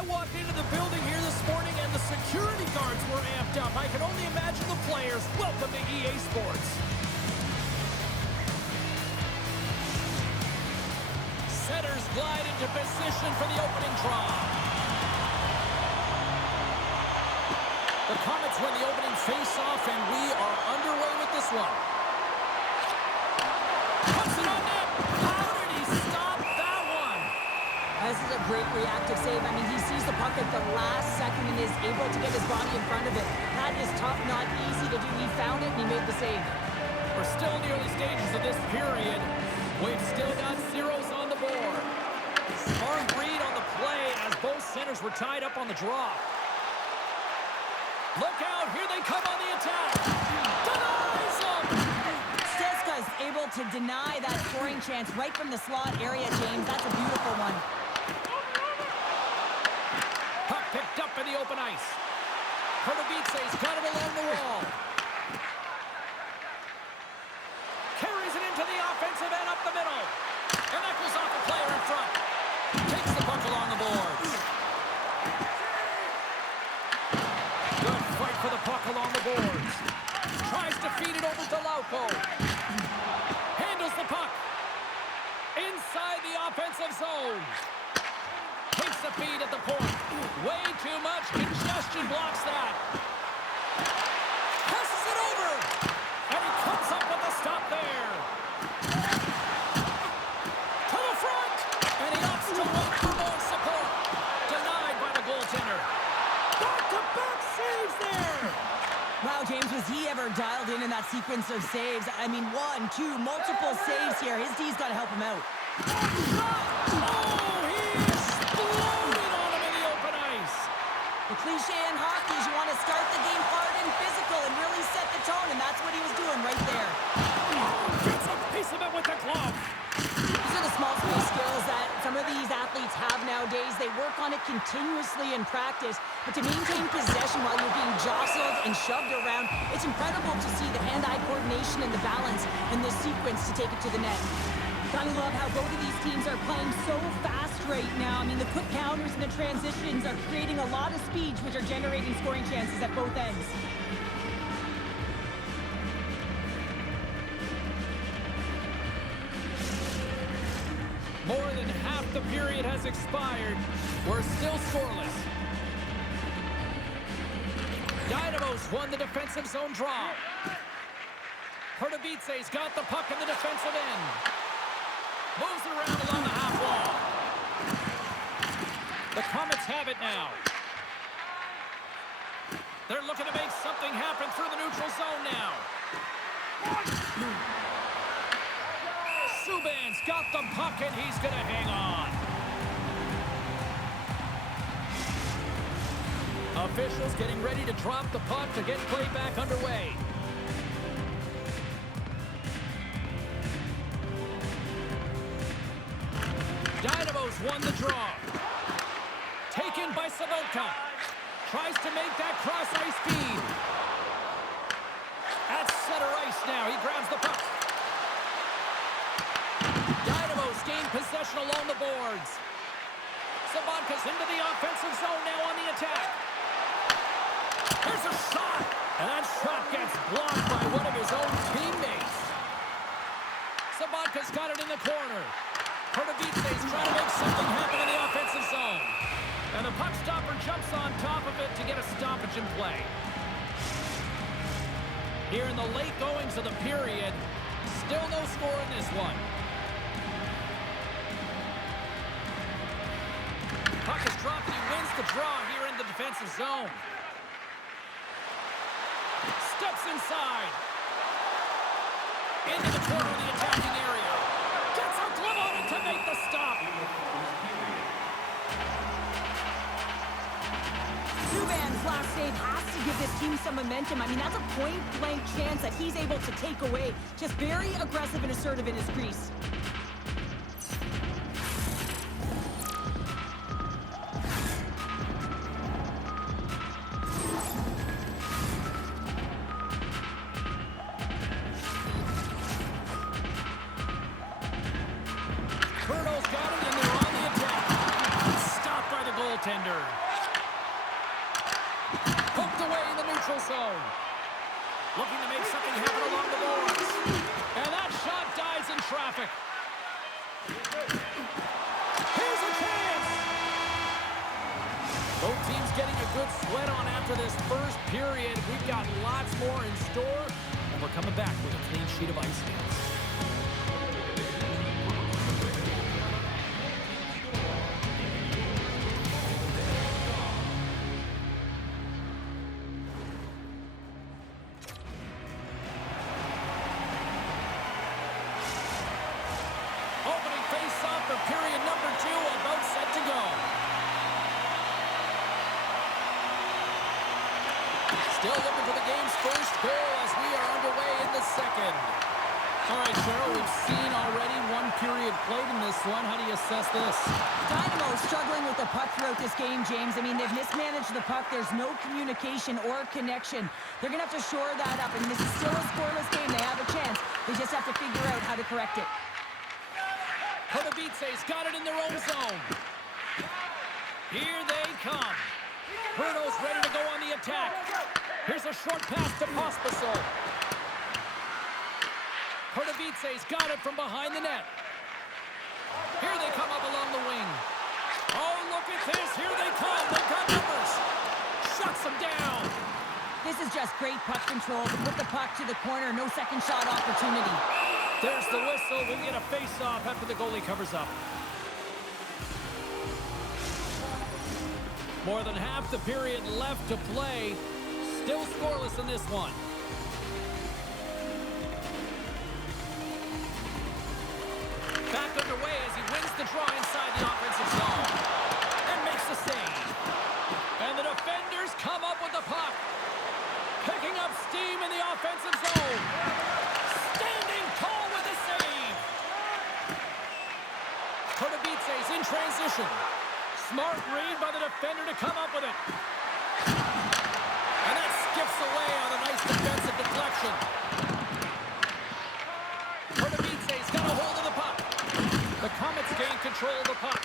I walked into the building here this morning and the security guards were amped up. I can only imagine the players. Welcome to EA Sports. Setters glide into position for the opening draw. The Komets win the opening face-off, and we are underway with this one. Puts it on net. How did he stop that one? This is a great reactive save. I mean, he sees the puck at the last second and is able to get his body in front of it. That is tough, not easy to do. He found it, and he made the save. We're still in the early stages of this period. We've still got zeros on the board. Smart read on the play as both centers were tied up on the draw. Look out, here they come on the attack. Denies them! Steska is able to deny that scoring chance right from the slot area, James. That's a beautiful one. Puck picked up in the open ice. Pardubice's got it along the wall. Carries it into the offensive end up the middle. And that goes off the player in front. Takes the puck along the boards. Good fight for the puck along the boards. Tries to feed it over to Lauko. Handles the puck. Inside the offensive zone. Takes the feed at the point. Way too much congestion blocks that. Passes it over. And he comes up with a stop there. To the front. And he opts to walk for more support. Denied by the goaltender. Back-to-back saves there. Wow, James, was he ever dialed in that sequence of saves? I mean, one, two, multiple saves here. His D's got to help him out. Oh, he exploded on him in the open ice. The cliche in hockey is you want to start the game hard and physical and really set the tone, and that's what he was doing right there. Gets a piece of it with the glove. These are the small space skills that some of these athletes have nowadays. They work on it continuously in practice, but to maintain possession while you're being jostled and shoved around, it's incredible to see the hand-eye coordination and the balance in this sequence to take it to the net. Gotta love how both of these teams are playing so fast right now. I mean, the quick counters and the transitions are creating a lot of speeds, which are generating scoring chances at both ends. More than half the period has expired. We're still scoreless. Dynamo's won the defensive zone draw. Pardubice's got the puck in the defensive end. Moves it around along the half wall. The Komets have it now. They're looking to make something happen through the neutral zone now. Subban's got the puck and he's going to hang on. Officials getting ready to drop the puck to get play back underway. Dynamo's won the draw. Taken by Savotka. Tries to make that cross-ice feed. At center ice now. He grabs the puck. Dynamo's gained possession along the boards. Savotka's into the offensive zone now on the attack. There's a shot. And that shot gets blocked by one of his own teammates. Savotka's got it in the corner. Pardubice's trying to make something happen in the offensive zone. And the puck stopper jumps on top of it to get a stoppage in play. Here in the late goings of the period, still no score in this one. Puck is dropped and he wins the draw here in the defensive zone. Steps inside. Into the corner of the attacking area. Gets a glove on it to make the stop. Subban's last save has to give this team some momentum. I mean, that's a point-blank chance that he's able to take away. Just very aggressive and assertive in his crease. Brno's got it, and they're on the attack. Stopped by the goaltender. goaltender. Hooked away in the neutral zone. Looking to make something happen along the boards. And that shot dies in traffic. Here's a chance. Both teams getting a good sweat on after this first period. We've got lots more in store, and we're coming back with a clean sheet of ice here. Opening face-off for period number 2, about set to go. Still looking for the game's first goal as we are underway in the second. All right, Cheryl, we've seen already one period played in this one. How do you assess this? Dynamo struggling with the puck throughout this game, James. I mean, they've mismanaged the puck. There's no communication or connection. They're going to have to shore that up. I mean, this is still a scoreless game. They have a chance. They just have to figure out how to correct it. Pardubice's got it in their own zone. Here they come. Brno's ready to go on the attack. Here's a short pass to Pospisil. Pardubice's got it from behind the net. Here they come up along the wing. Oh, look at this. Here they come. They've got numbers. Shuts them down. This is just great puck control. Put the puck to the corner. No second shot opportunity. There's the whistle. We get a face-off after the goalie covers up. More than half the period left to play. Still scoreless in this one. Back underway as he wins the draw inside the offensive zone. And makes the save. And the defenders come up with the puck. Picking up steam in the offensive zone. Standing tall with the save. Pardubice's in transition. Smart read by the defender to come up with it. And that skips away on a nice defensive deflection. Pardubice's got a hold of the puck. The Komets gain control of the puck.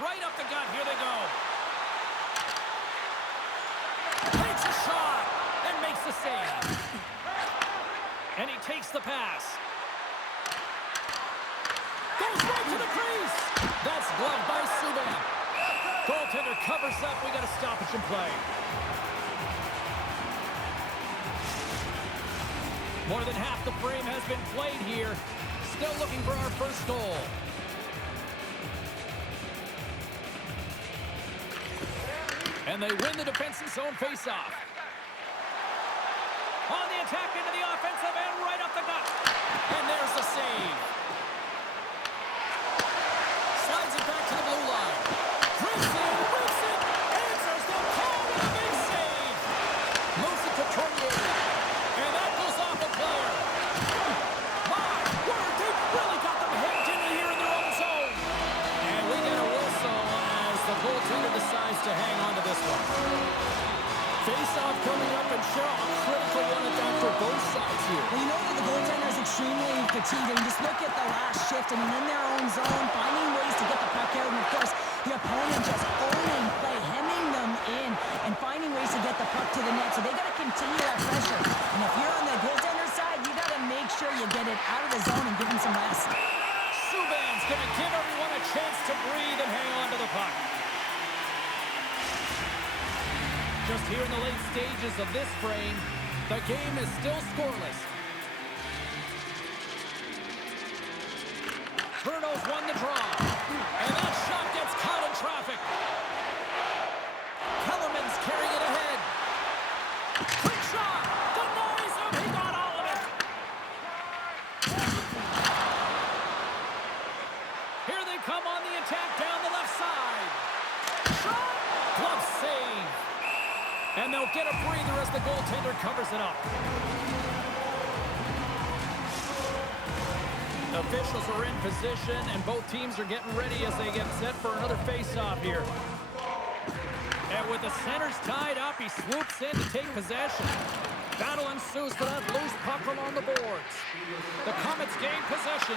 Right up the gut. Here they go. Takes a shot and makes the save. And he takes the pass. Goes right to the crease. That's gloved by Subban. Goaltender covers up. We got a stoppage in play. More than half the frame has been played here. Still looking for our first goal. And they win the defensive zone faceoff. On the attack into the offensive end, right up the gut. And there's the save. Slides it back to the blue line. Rips it, answers the call with a big save. Moves it to Tournier. And that goes off a player. My word, they've really got them hemmed in here in their own zone. And we get a whistle as the goaltender decides to hang on to this one. Face-off coming up, and Cheryl, a critical one at that for both sides here. Well, you know that the goaltender is extremely fatigued. I mean, just look at the last shift. I mean, in their own zone, finding ways to get the puck out. And, of course, the opponent just owning play, hemming them in, and finding ways to get the puck to the net. So they got to continue that pressure. And if you're on the goaltender side, you got to make sure you get it out of the zone and give them some rest. Subban's going to give everyone a chance to breathe and hang on to the puck. Just here in the late stages of this frame, the game is still scoreless. Brno's won the draw. And that shot gets caught in traffic. Kellerman's carrying it ahead. Quick shot. Denies him. He got all of it. Here they come on the attack down the left side. Shot. Glove save. And they'll get a breather as the goaltender covers it up. Officials are in position, and both teams are getting ready as they get set for another face-off here. And with the centers tied up, he swoops in to take possession. Battle ensues for that loose puck along the boards. The Komets gain possession.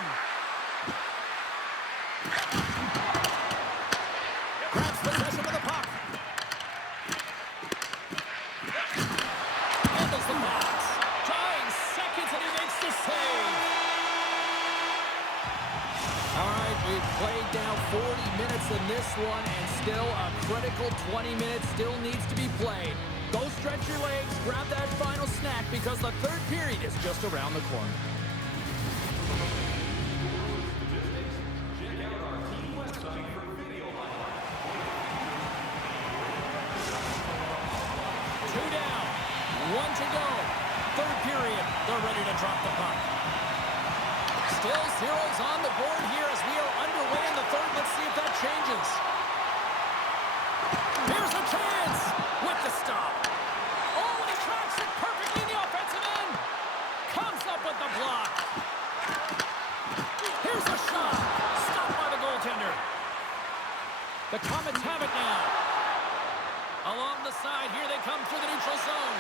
We've played now 40 minutes in this one, and still a critical 20 minutes still needs to be played. Go stretch your legs, grab that final snack, because the third period is just around the corner. Two down, one to go. Third period, they're ready to drop the puck. Still zeros on the board here as we are underway in the third. Let's see if that changes. Here's a chance with the stop. Oh, and he tracks it perfectly in the offensive end. Comes up with the block. Here's a shot. Stopped by the goaltender. The Komets have it now. Along the side, here they come through the neutral zone.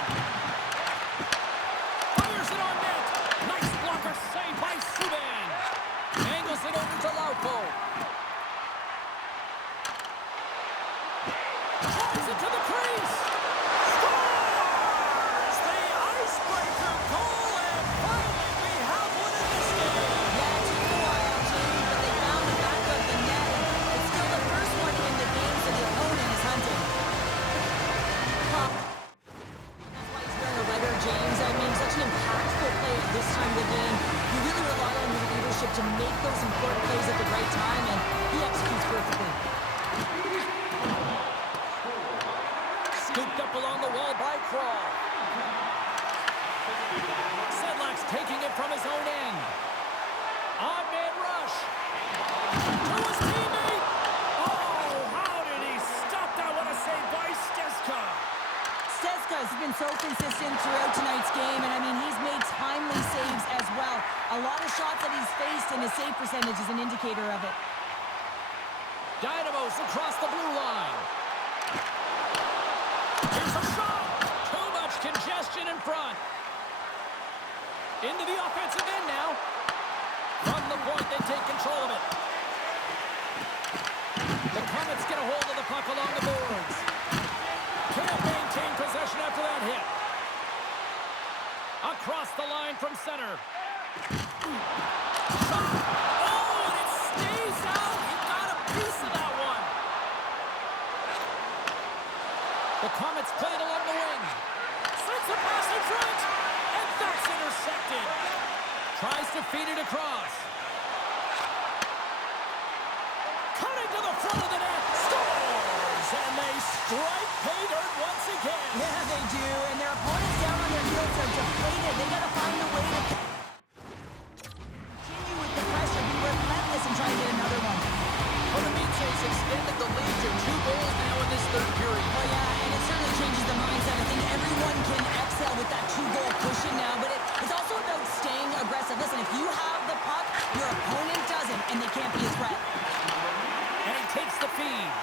Fires it on net. Nice blocker save by Subban. Angles it over to Lauko. Drives it to the crease. Scores! The icebreaker goal, and finally we have one in this game. Yeah, it took a while, James, but they found the back of the net. It's still the first one in the game, so the opponent is hunting. That's why he's wearing a leather, James. I mean, such an impactful play at this time of the game. You really rely on your leadership to make those important plays at the right time, and he executes perfectly. Scooped up along the wall by Crawl. Sedlak's taking it from his own end. On-man rush. To his teammate. Oh, how did he stop that? What a save by Steska. Steska has been so consistent throughout tonight's game, and I mean, he's made timely saves as well. A lot of shots that he's faced, and his save percentage is an indicator of it. Dynamos across the blue line. Here's a shot. Too much congestion in front. Into the offensive end now. From the point, they take control of it. The Komets get a hold of the puck along the boards. Can't maintain possession after that hit. Across the line from center. Shot. Oh, and it stays out. He got a piece of that one. The Komets play it along the wing. Sends a pass in front. And that's intercepted. Tries to feed it across. Cutting to the front of the net. Scores! And they strike pay dirt once again. Yeah, they do, and their opponents down on their heels are deflated. They gotta find a way to continue with the pressure, be relentless, and try to get another one. Pardubice's extended the lead to 2 goals now in this third period. Oh yeah, and it certainly changes the mindset. I think everyone can excel with that 2-goal cushion now, but it's also about staying aggressive. Listen, if you have the puck, your opponent doesn't, and they can't be a threat. And he takes the feed.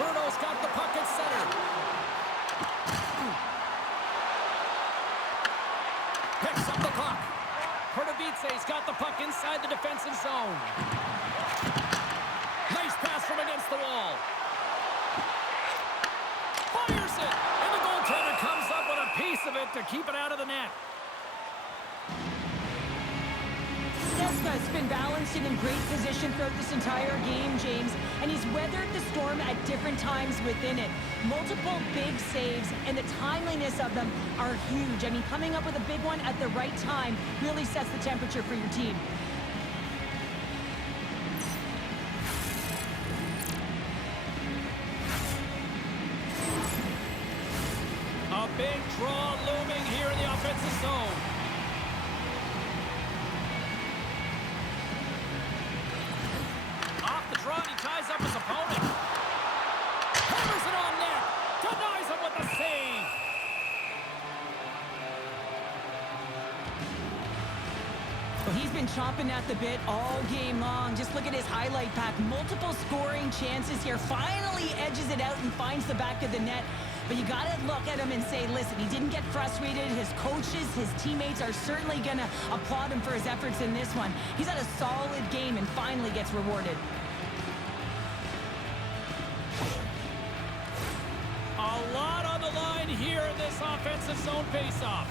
Brno's got the puck at center. Picks up the puck. Pardubice's got the puck inside the defensive zone. Nice pass from against the wall. Fires it! And the goaltender comes up with a piece of it to keep it out of the net. Steska's been balanced and in great position throughout this entire game, James, and he's weathered the storm at different times within it. Multiple big saves, and the timeliness of them are huge. I mean, coming up with a big one at the right time really sets the temperature for your team. A big draw looming here in the offensive zone. Off the draw, he ties up his opponent. Hammers it on net. Denies him with the save. Well, he's been chomping at the bit all game long. Just look at his highlight pack. Multiple scoring chances here. Finally edges it out and finds the back of the net. But you got to look at him and say, listen, he didn't get frustrated. His coaches, his teammates are certainly going to applaud him for his efforts in this one. He's had a solid game and finally gets rewarded. A lot on the line here in this offensive zone faceoff.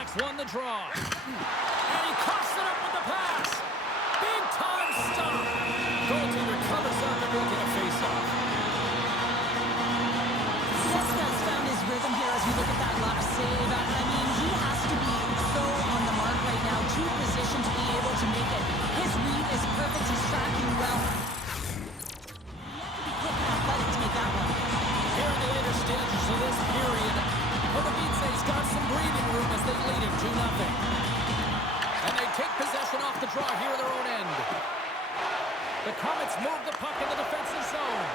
Blacks won the draw. And he coughs it up with the pass. Big time stop. Goaltender covers up and will get a face-off. Cesca's found his rhythm here as we look at that last save. I mean, he has to be so on the mark right now, too positioned to be able to make it. His read is perfect. He's tracking well. You have to be quick and athletic to make that one. Here in the later stages of this period, Pardubice's got some breathing room as they lead it 2-0. And they take possession off the draw here in their own end. The Komets move the puck in the defensive zone.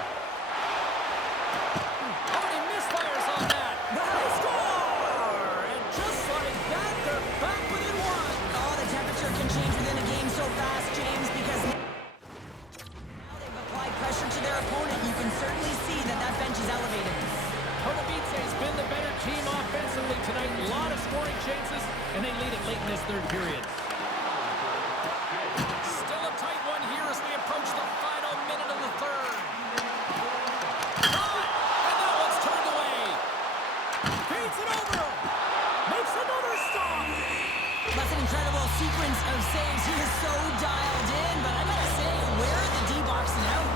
Oh, and he misfires on that. They score! And just like that, they're back within one. Oh, the temperature can change within a game so fast, James, because now they've applied pressure to their opponent. You can certainly see that that bench is elevated. Pardubice's been the better team offensively tonight. A lot of scoring chances, and they lead it late in this third period. Still a tight one here as we approach the final minute of the third. Caught! And that one's turned away. Feeds it over. Makes another stop. That's an incredible sequence of saves. He is so dialed in, but I gotta say, where are the D-boxing out?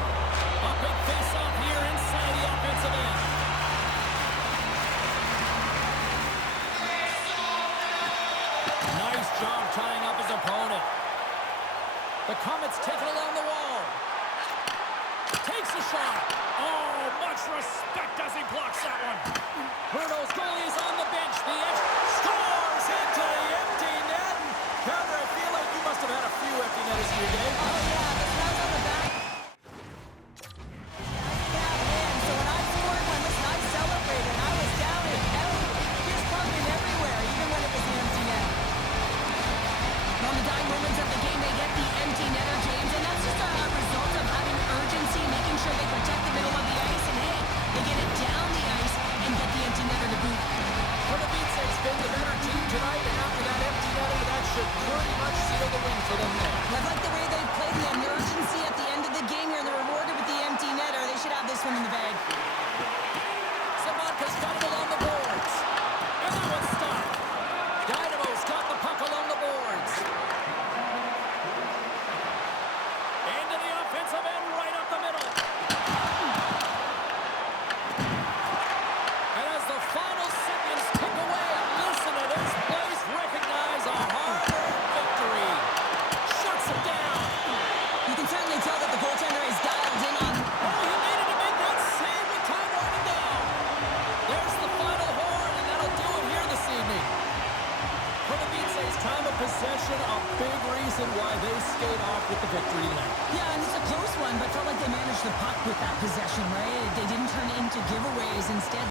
A big face-off here inside the offensive end. Nice job tying up his opponent. The Komets take it along the wall. Takes a shot. Oh, much respect as he blocks that one. Brno's goalie is on the bench. The edge scores into the empty net. Counter, I feel like you must have had a few empty netters in your day. Oh, yeah, the crowd's on the back. So when I scored one, listen, I celebrated. I was down and out. Here's pumping everywhere, even when it was the empty net. On the dying moments of the game, they get the empty netter, James, and that's just a result of having urgency, making sure they protect the middle of the ice, and hey, they get it down the ice and get the empty netter to boot. Pardubice's been the better team tonight, and after that empty netter, that should pretty much seal the win for them there. I like the way they played the urgency at the end of the game here, and they're rewarded with the empty netter. They should have this one in the bag. Samanka's got it along the boards. And that one's stopped. Dynamo's got the puck along the boards. Into the offensive end, right up the middle. And as the final seconds tick away, listen to this place recognize a hard-earned victory. Shuts him down. You can certainly tell that the goaltender is dialed in on. Oh, he needed to make that save with time winding down. There's the final horn, and that'll do it here this evening. Pardubice's time of possession, a big reason why they skate off with the victory tonight. Yeah, and it's a close one, but felt like they managed the puck with that possession, right? They didn't turn it into giveaways. Instead,